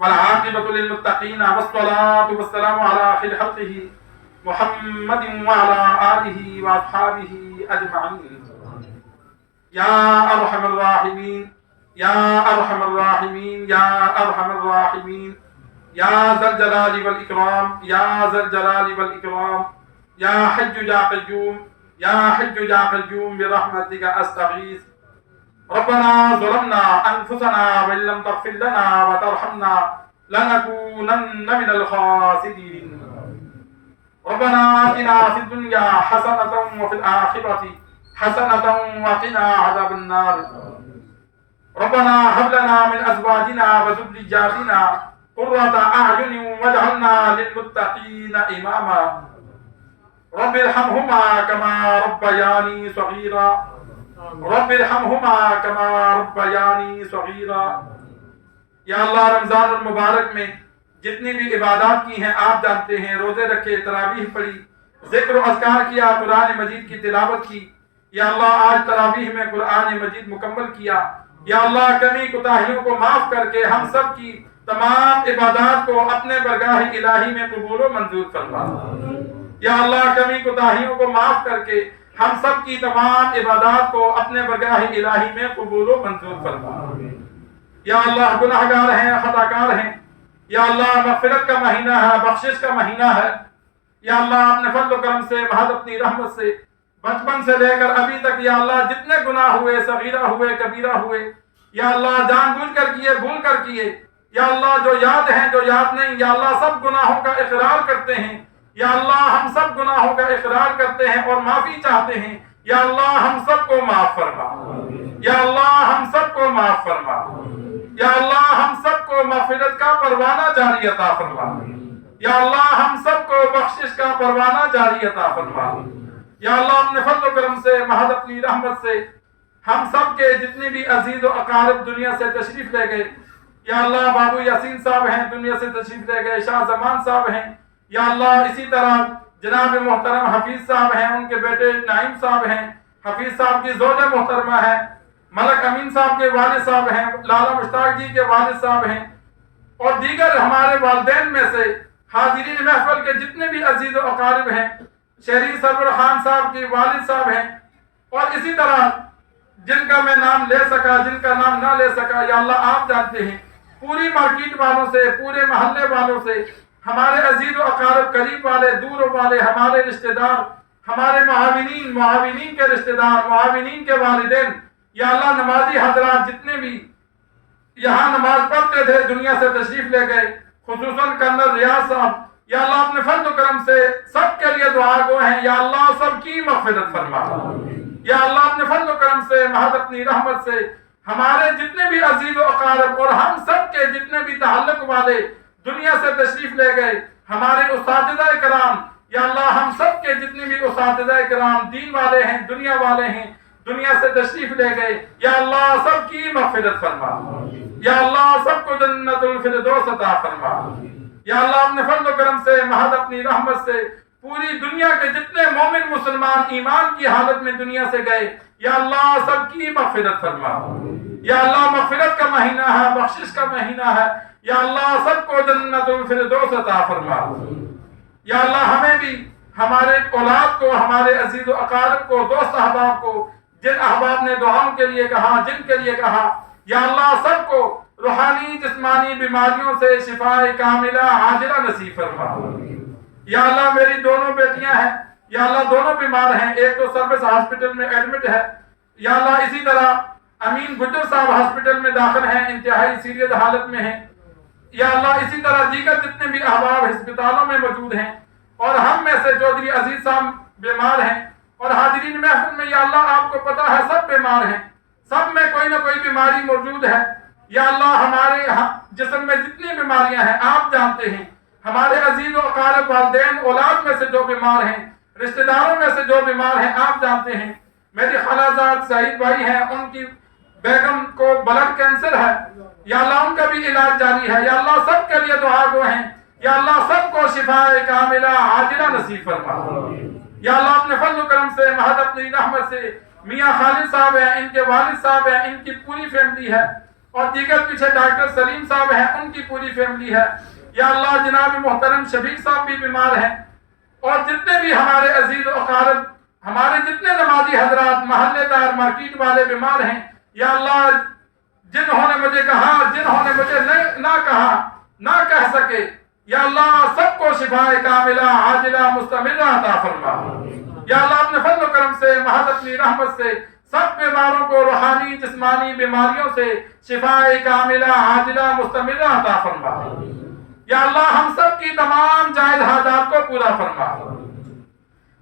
والعاقبة للمتقين والصلاة والسلام على خير خلقه محمد وعلى آله وأصحابه أجمعين. يا أرحم الراحمين يا أرحم الراحمين يا أرحم الراحمين يا ذا الجلال والإكرام يا ذا الجلال والإكرام يا حي يا قيوم يا حي يا قيوم برحمتك أستغيث. ربنا ظلمنا أنفسنا وإن لم تغفر لنا وترحمنا لنكونن من الخاسرين. ربنا آتنا في الدنيا حسنة وفي الآخرة حسنة وقنا عذاب النار. ربنا هب لنا من أزواجنا وذرياتنا قرة أعين واجعلنا للمتقين إماما. رب ارحمهما كما ربياني صغيرا رب ارحمهما كما ربياني صغيرا. یا اللہ رمضان المبارک میں جتنی بھی عبادات کی ہیں آپ جانتے ہیں، روزے رکھے، تراویح پڑھی، ذکر و اذکار کیا، قرآن مجید کی تلاوت کی. یا اللہ آج تراویح میں قرآن مجید مکمل کیا. یا اللہ کمی کوتاہیوں کو معاف کر کے ہم سب کی تمام عبادات کو اپنے برگاہ الہی میں قبول و منظور فرما. یا اللہ کمی کوتاہیوں کو معاف کر کے ہم سب کی تمام عبادات کو اپنے برگاہ الہی میں قبول و منظور فرما. یا اللہ گناہگار ہیں، خطاکار ہیں. یا اللہ مغفرت کا مہینہ ہے، بخشش کا مہینہ ہے. یا اللہ اپنے فضل و کرم سے، محض اپنی رحمت سے بچپن سے لے کر ابھی تک یا اللہ جتنے گناہ ہوئے، صغیرہ ہوئے، کبیرہ ہوئے، یا اللہ جان بوجھ کر کیے، بھول کر کیے، یا اللہ جو یاد ہیں، جو یاد نہیں، یا اللہ سب گناہوں کا اقرار کرتے ہیں. یا اللہ ہم سب گناہوں کا اقرار کرتے ہیں اور معافی چاہتے ہیں. یا اللہ ہم سب کو معاف فرما. یا اللہ ہم سب کو معاف فرما. یا اللہ ہم سب کو مغفرت کا پروانہ جاری عطا فرما. یا اللہ ہم سب کو بخشش کا پروانہ جاری عطا فرما. یا اللہ اپنے فضل و کرم سے، محض اپنی رحمت سے ہم سب کے جتنے بھی عزیز و اقارب دنیا سے تشریف لے گئے. یا اللہ بابو یاسین صاحب ہیں، دنیا سے تشریف لے گئے. شاہ زمان صاحب ہیں. یا اللہ اسی طرح جناب محترم حفیظ صاحب ہیں، ان کے بیٹے نعیم صاحب ہیں. حفیظ صاحب کی زوجہ محترمہ ہے. ملک امین صاحب کے والد صاحب ہیں. لالا مشتاق جی کے والد صاحب ہیں. اور دیگر ہمارے والدین میں سے حاضرین محفل کے جتنے بھی عزیز و اقارب ہیں. شہری سرور خان صاحب کے والد صاحب ہیں. اور اسی طرح جن کا میں نام لے سکا، جن کا نام نہ لے سکا، یا اللہ آپ جانتے ہیں. پوری مارکیٹ والوں سے، پورے محلے والوں سے، ہمارے عزیز و اقارب، قریب والے، دور والے، ہمارے رشتہ دار، ہمارے معاونین کے رشتہ دار، معاونین کے والدین، یا اللہ نمازی حضرات جتنے بھی یہاں نماز پڑھتے تھے دنیا سے تشریف لے گئے، خصوصاً کرنل ریاض صاحب. یا اللہ اپنے فضل و کرم سے سب کے لیے دعا گو ہیں. یا اللہ سب کی مغفرت فرما. یا اللہ اپنے فضل و کرم سے، محض اپنی رحمت سے ہمارے جتنے بھی عزیز و اقارب اور ہم سب کے جتنے بھی تعلق والے دنیا سے تشریف لے گئے، ہمارے اساتذہ کرام، یا اللہ ہم سب کے جتنے بھی اساتذہ کرام دین والے ہیں، دنیا والے ہیں، دنیا سے تشریف لے گئے، یا اللہ سب کی مغفرت فرما. یا اللہ سب کو جنت الفردوس عطا فرما. یا اللہ اپنے فضل و کرم سے، محض اپنی رحمت سے پوری دنیا کے جتنے مومن مسلمان ایمان کی حالت میں دنیا سے گئے، یا اللہ سب کی مغفرت فرما. یا اللہ مغفرت کا مہینہ ہے، بخشش کا مہینہ ہے. یا اللہ سب کو جنت الفردوس عطا فرما. یا اللہ ہمیں بھی، ہمارے اولاد کو، ہمارے عزیز و اقارب کو، دوست احباب کو، جن احباب نے دعاؤں کے لیے کہا، جن کے لیے کہا، یا اللہ سب کو روحانی جسمانی بیماریوں سے شفاء کاملہ عاجلہ نصیب فرما. یا اللہ میری دونوں بیٹیاں ہیں، یا اللہ دونوں بیمار ہیں. ایک تو سروس ہاسپٹل میں ایڈمٹ ہے. یا اللہ اسی طرح امین گجر صاحب ہاسپٹل میں داخل ہیں، انتہائی سیریس حالت میں ہیں. یا اللہ اسی طرح دیگر جتنے بھی احباب ہسپتالوں میں موجود ہیں، اور ہم میں سے چودھری عزیز صاحب بیمار ہیں، اور حاضرین محفل میں یا اللہ آپ کو پتہ ہے سب بیمار ہیں، سب میں کوئی نہ کوئی بیماری موجود ہے. یا اللہ ہمارے جسم میں جتنی بیماریاں ہیں آپ جانتے ہیں. ہمارے عزیز و اقارب، والدین، اولاد میں سے جو بیمار ہیں، رشتہ داروں میں سے جو بیمار ہیں آپ جانتے ہیں. میری خالہ زاد سعید بھائی ہیں، ان کی بیگم کو بلڈ کینسر ہے. یا اللہ ان کا بھی علاج جاری ہے. یا اللہ سب کے لیے دعا گو ہیں. یا اللہ سب کو شفاء کاملہ عاجلہ نصیب فرما. یا اللہ اپنے فضل و کرم سے، محض اپنی رحمت سے میاں خالد صاحب ہیں، ان کے والد صاحب ہیں، ان کی پوری فیملی ہے. اور دیگر پیچھے ڈاکٹر سلیم صاحب ہیں، ان کی پوری فیملی ہے۔ یا اللہ جناب محترم شفیق صاحب بھی بیمار ہیں، اور جتنے بھی ہمارے عزیز و اقارب، ہمارے جتنے نمازی حضرات، محلے دار، مارکیٹ والے بیمار ہیں، یا اللہ جنہوں نے مجھے کہا، جنہوں نے مجھے نہ کہا، نہ کہہ سکے، یا اللہ سب کو شفائے کاملہ عاجلہ مستمرہ عطا فرما۔ یا اللہ اپنے فضل و کرم سے، محض اپنی رحمت سے سب بیماروں کو روحانی جسمانی بیماریوں سے شفائے کاملہ عاجلہ مستمرہ عطا فرما۔ یا اللہ ہم سب کی تمام جائز حاجات کو پورا فرما۔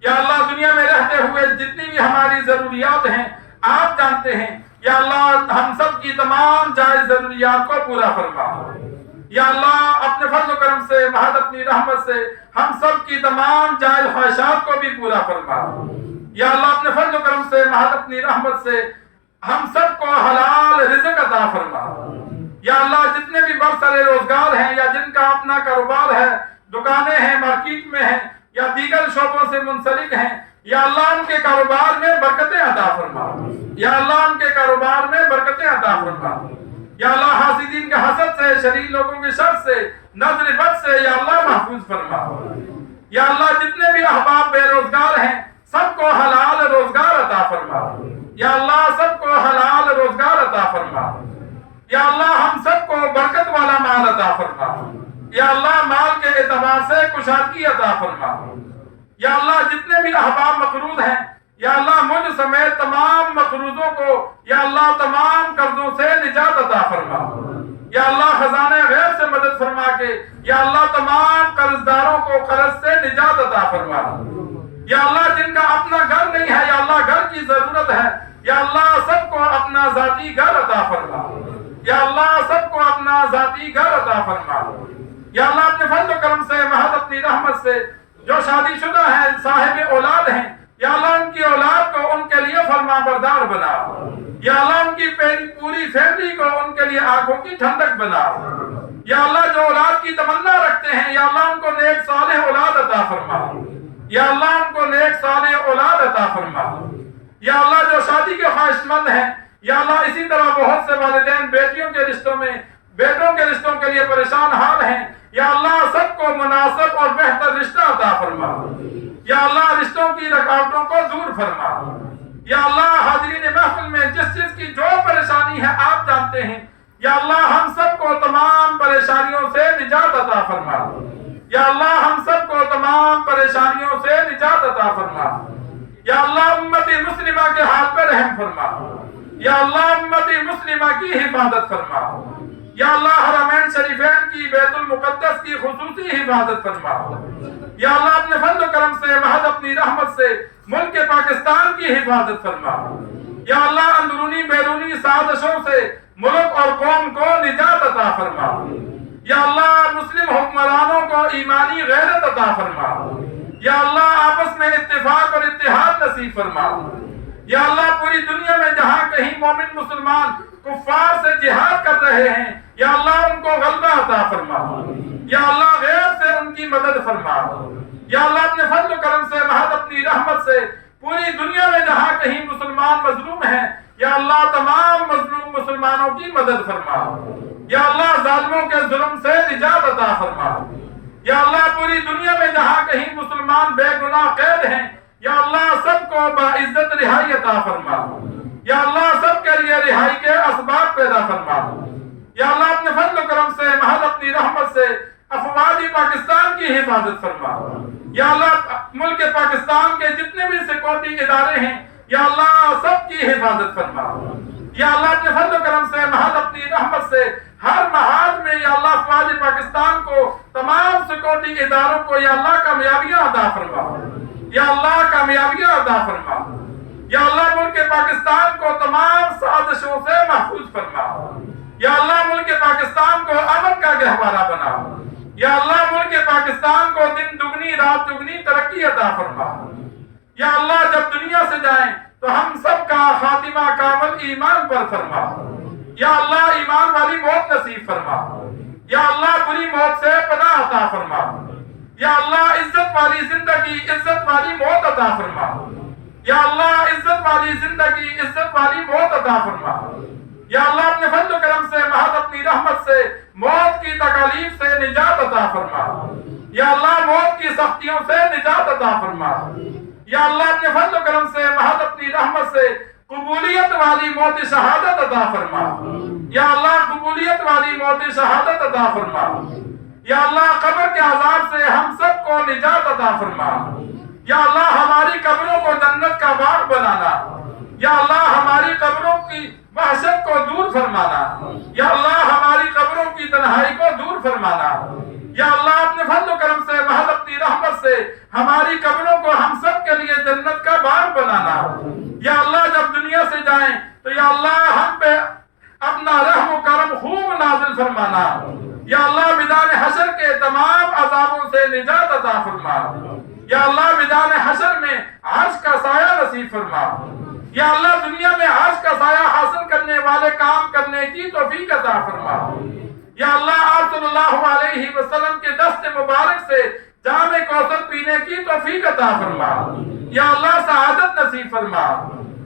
یا اللہ دنیا میں رہتے ہوئے جتنی بھی ہماری ضروریات ہیں آپ جانتے ہیں، یا اللہ ہم سب کی تمام جائز ضروریات کو پورا فرما۔ یا اللہ اپنے فضل و کرم سے، محض اپنی رحمت سے ہم سب کی تمام جائز خواہشات کو بھی پورا فرما۔ یا اللہ اپنے فضل و کرم سے، محض اپنی رحمت سے ہم سب کو حلال رزق عطا فرما۔ یا اللہ جتنے بھی برسر روزگار ہیں یا جن کا اپنا کاروبار ہے، دکانیں ہیں، مارکیٹ میں ہیں یا دیگر شعبوں سے منسلک ہیں، یا اللہ ان کے کاروبار میں برکتیں عطا فرما۔ یا اللہ ان کے کاروبار میں برکتیں عطا فرما۔ یا اللہ حاسدین کے حسد سے، شریر لوگوں کے شر سے، نظر بد سے یا اللہ محفوظ فرما۔ یا اللہ جتنے بھی احباب بے روزگار ہیں سب کو حلال روزگار عطا فرما۔ یا اللہ سب کو حلال روزگار عطا فرما۔ یا اللہ ہم سب کو برکت والا مال عطا فرما۔ یا اللہ مال کے اعتبار سے کشادگی عطا فرما۔ یا اللہ جتنے بھی احباب مقروض ہیں، یا اللہ مجھ سمیت تمام مقروضوں کو یا اللہ تمام قرضوں سے نجات عطا فرما۔ یا اللہ خزانہ غیب سے مدد فرما کے یا اللہ تمام قرض داروں کو قرض سے نجات عطا فرما۔ یا اللہ جن کا اپنا گھر نہیں ہے، یا اللہ گھر کی ضرورت ہے، یا اللہ سب کو اپنا ذاتی گھر عطا فرما۔ یا اللہ سب کو اپنا ذاتی گھر عطا فرما۔ یا اللہ اپنے فضل و کرم سے، محض اپنی رحمت سے جو شادی شدہ ہیں، صاحب اولاد ہیں، یا اللہ ان کی اولاد کو ان کے لیے فرما بردار بنا۔ یا اللہ ان کی پوری فیملی کو ان کے لیے آنکھوں کی ٹھنڈک بنا۔ یا اللہ جو اولاد کی تمنا رکھتے ہیں، یا اللہ ان کو نیک صالح اولاد عطا فرما۔ یا اللہ ان کو نیک صالح اولاد عطا فرما۔ یا اللہ جو شادی کے خواہش مند ہیں، یا اللہ اسی طرح بہت سے والدین بیٹیوں کے رشتوں میں، بیٹوں کے رشتوں کے لیے پریشان حال ہیں، یا اللہ سب کو مناسب اور بہتر رشتہ عطا فرما۔ یا اللہ رشتوں کی رکاوٹوں کو دور فرما۔ یا اللہ حاضرین محفل میں جس چیز کی جو پریشانی ہے آپ جانتے ہیں، یا اللہ ہم سب کو تمام پریشانیوں سے نجات عطا فرما۔ یا اللہ ہم سب کو تمام پریشانیوں سے نجات عطا فرما۔ یا اللہ امت مسلمہ کے حال پہ رحم فرما۔ یا اللہ امت مسلمہ کی حفاظت فرما۔ یا اللہ حرمین شریفین کی، بیت المقدس کی خصوصی حفاظت فرما۔ یا اللہ اپنے فضل و کرم سے، محض اپنی رحمت سے ملک پاکستان کی حفاظت فرما۔ یا اللہ اندرونی بیرونی سازشوں سے ملک اور قوم کو نجات عطا فرما۔ یا اللہ مسلم حکمرانوں کو ایمانی غیرت عطا فرما۔ یا اللہ آپس میں اتفاق اور اتحاد نصیب فرما۔ یا اللہ پوری دنیا میں جہاں کہیں مومن مسلمان کفار سے جہاد کر رہے ہیں، یا اللہ ان کو غلبہ عطا فرما۔ یا اللہ غیر سے ان کی مدد فرما۔ یا اللہ اپنے فضل و کرم سے، محض اپنی رحمت سے پوری دنیا میں جہاں کہیں مسلمان مظلوم ہیں، یا اللہ تمام مظلوم مسلمانوں کی مدد فرما۔ یا اللہ ظالموں کے ظلم سے نجات عطا فرما۔ یا اللہ پوری دنیا میں جہاں کہیں مسلمان بے گناہ قید ہیں، یا اللہ سب کو باعزت رہائی عطا فرما۔ یا اللہ سب کے لیے رہائی کے اسباب پیدا فرما۔ یا اللہ اپنے فضل و کرم سے، محض اپنی رحمت سے افواج پاکستان کی حفاظت فرما۔ یا اللہ ملک پاکستان کے جتنے بھی سیکورٹی ادارے ہیں، یا اللہ سب کی حفاظت فرما۔ یا اللہ اپنے فضل و کرم سے، محض اپنی رحمت سے ہر محاذ میں یا اللہ افواج پاکستان کو، تمام سیکورٹی اداروں کو یا اللہ کامیابیاں عطا فرما۔ یا اللہ کامیابیاں عطا فرما۔ یا اللہ ملک پاکستان کو تمام سازشوں سے محفوظ فرما۔ یا اللہ ملک پاکستان کو امن کا گہوارہ بنا۔ یا اللہ ملک پاکستان کو دن دگنی رات دگنی ترقی عطا فرما۔ یا اللہ جب دنیا سے جائیں تو ہم سب کا خاتمہ کامل ایمان پر فرما۔ یا اللہ ایمان والی موت نصیب فرما۔ یا اللہ بری موت سے پناہ عطا فرما۔ یا اللہ عزت والی زندگی، عزت والی موت عطا فرما۔ یا اللہ عزت والی زندگی، عزت والی موت عطا فرما۔ یا اللہ اپنے فضل و کرم سے محض اپنی رحمت سے موت کی تکالیف سے نجات عطا فرما، یا اللہ موت کی سختیوں سے نجات عطا فرما، یا اللہ اپنے فضل و کرم سے محض اپنی رحمت سے قبولیت والی موت شہادت عطا فرما، یا اللہ قبولیت والی موت شہادت عطا فرما، یا اللہ قبر کے عذاب سے ہم سب کو نجات عطا فرما، یا اللہ ہماری قبروں کو جنت کا باغ بنانا، یا اللہ ہماری قبروں کی وحشت کو دور فرمانا، یا اللہ ہماری قبروں کی تنہائی کو دور فرمانا، یا اللہ اپنے فضل و کرم سے محض اپنی رحمت سے ہماری قبروں کو ہم سب کے لیے جنت کا باغ بنانا، یا اللہ جب دنیا سے جائیں تو یا اللہ ہم پہ اپنا رحم و کرم خوب نازل فرمانا، یا اللہ میدان حشر کے تمام عذابوں سے نجات عطا فرما، یا اللہ میدان حشر میں عرش کا سایہ نصیب فرما، یا اللہ دنیا میں عرش کا سایہ حاصل کرنے والے کام کرنے کی توفیق عطا فرما، یا اللہ آپ صلی اللہ علیہ وسلم کے دست مبارک سے جام کوثر پینے کی توفیق عطا فرما، یا اللہ سعادت نصیب فرما،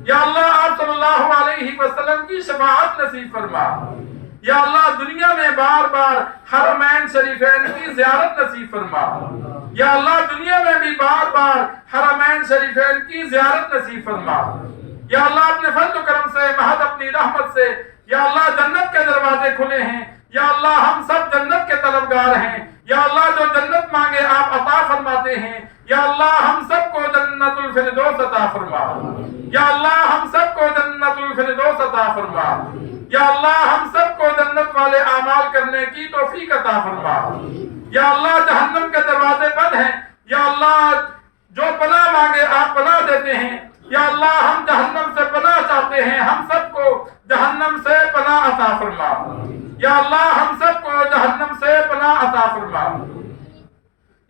یا اللہ آپ صلی اللہ علیہ وسلم کی شفاعت نصیب فرما، یا اللہ دنیا میں بار بار حرمین شریفین کی زیارت نصیب فرما، یا اللہ دنیا میں بھی بار بار حرمین شریفین کی زیارت نصیب فرما، یا اللہ اپنے فضل و کرم سے محض اپنی رحمت سے یا اللہ جنت کے دروازے کھلے ہیں، یا اللہ ہم سب جنت کے طلبگار ہیں، یا اللہ جو جنت مانگے آپ عطا فرماتے ہیں، یا اللہ ہم سب کو جنت الفردوس عطا فرما، یا اللہ ہم سب کو جنت الفردوس عطا فرما، یا اللہ ہم سب کو جنت والے اعمال کرنے کی توفیق عطا فرما، یا اللہ جہنم کے دروازے بند ہیں، یا اللہ جو پناہ مانگے آپ پناہ دیتے ہیں، یا اللہ ہم جہنم سے پناہ چاہتے ہیں، ہم سب کو جہنم سے پناہ عطا فرما، یا اللہ ہم سب کو جہنم سے پناہ عطا فرما،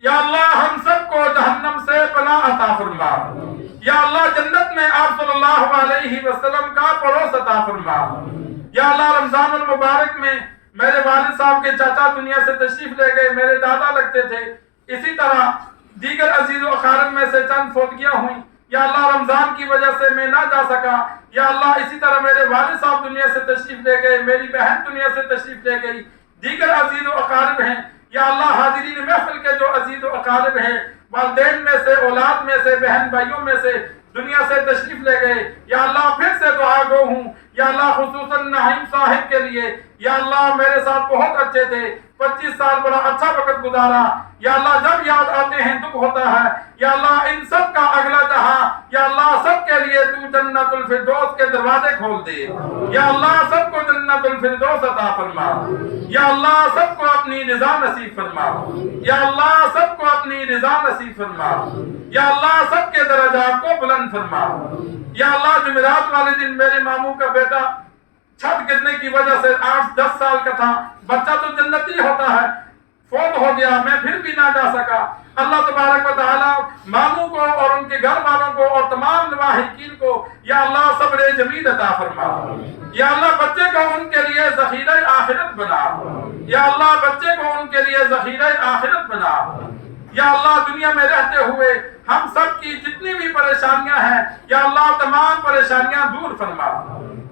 یا اللہ ہم سب کو جہنم سے پناہ عطا فرما، یا اللہ جنت میں آپ صلی اللہ علیہ وسلم کا پڑوس عطا فرما، یا اللہ رمضان المبارک میں میرے والد صاحب کے چاچا دنیا سے تشریف لے گئے، میرے دادا لگتے تھے، اسی طرح دیگر عزیز و اقارب میں سے چند فوتگیاں ہوئیں، یا اللہ رمضان کی وجہ سے میں نہ جا سکا، یا اللہ اسی طرح میرے والد صاحب دنیا سے تشریف لے گئے، میری بہن دنیا سے تشریف لے گئی، دیگر عزیز و اقارب ہیں، یا اللہ حاضرین محفل کے جو عزیز و اقارب ہیں، والدین میں سے، اولاد میں سے، بہن بھائیوں میں سے دنیا سے تشریف لے گئے، یا اللہ پھر سے دعا گو ہوں، یا اللہ خصوصاً نعیم صاحب کے لیے، یا اللہ میرے ساتھ بہت اچھے تھے، 25 سال بڑا اچھا وقت گزارا، یا اللہ جب یاد آتے ہیں دکھ ہوتا ہے، یا اللہ ان سب کا اگلا جہاں یا اللہ سب کے لیے تو جنت الفردوس کے دروازے کھول دے، یا اللہ سب کو جنت الفردوس عطا فرما، یا اللہ سب کو اپنی رضا نصیب فرما، یا اللہ سب کو اپنی رضا نصیب فرما، یا اللہ سب کے درجات کو بلند فرما، یا اللہ جمعرات والے دن میرے ماموں کا بیٹا چھت گرنے کی وجہ سے 8-10 سال کا تھا، بچہ تو جنتی ہوتا ہے، فوت ہو گیا، میں پھر بھی نہ جا سکا، اللہ تبارک و تعالی ماموں کو اور ان کے گھر والوں کو اور تمام لواحقین کو یا اللہ صبر جمیل عطا فرما، یا اللہ بچے کو ان کے لیے ذخیرہ آخرت بنا، یا اللہ بچے کو ان کے لیے ذخیرہ آخرت بنا، یا اللہ دنیا میں رہتے ہوئے ہم سب کی جتنی بھی پریشانیاں ہیں یا اللہ تمام پریشانیاں دور فرما،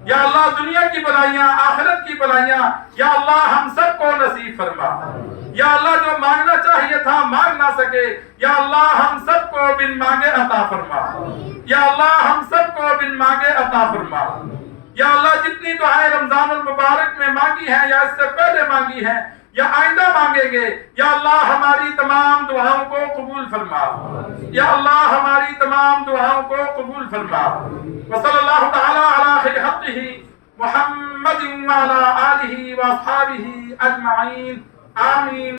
یا اللہ دنیا کی بلائیاں آخرت کی بلائیاں یا اللہ ہم سب کو نصیب فرما، یا اللہ جو مانگنا چاہیے تھا مانگ نہ سکے یا اللہ ہم سب کو بن مانگے عطا فرما، یا اللہ ہم سب کو بن مانگے عطا فرما، یا اللہ جتنی دعائیں رمضان المبارک میں مانگی ہیں یا اس سے پہلے مانگی ہیں یا آئندہ مانگیں گے یا اللہ ہماری تمام دعاؤں کو قبول فرما، یا اللہ ہماری تمام دعاؤں کو قبول فرما، وصلی اللہ تعالی علی خیر خلقہ محمد وعلی آلہ واصحابہ اجمعین، آمین۔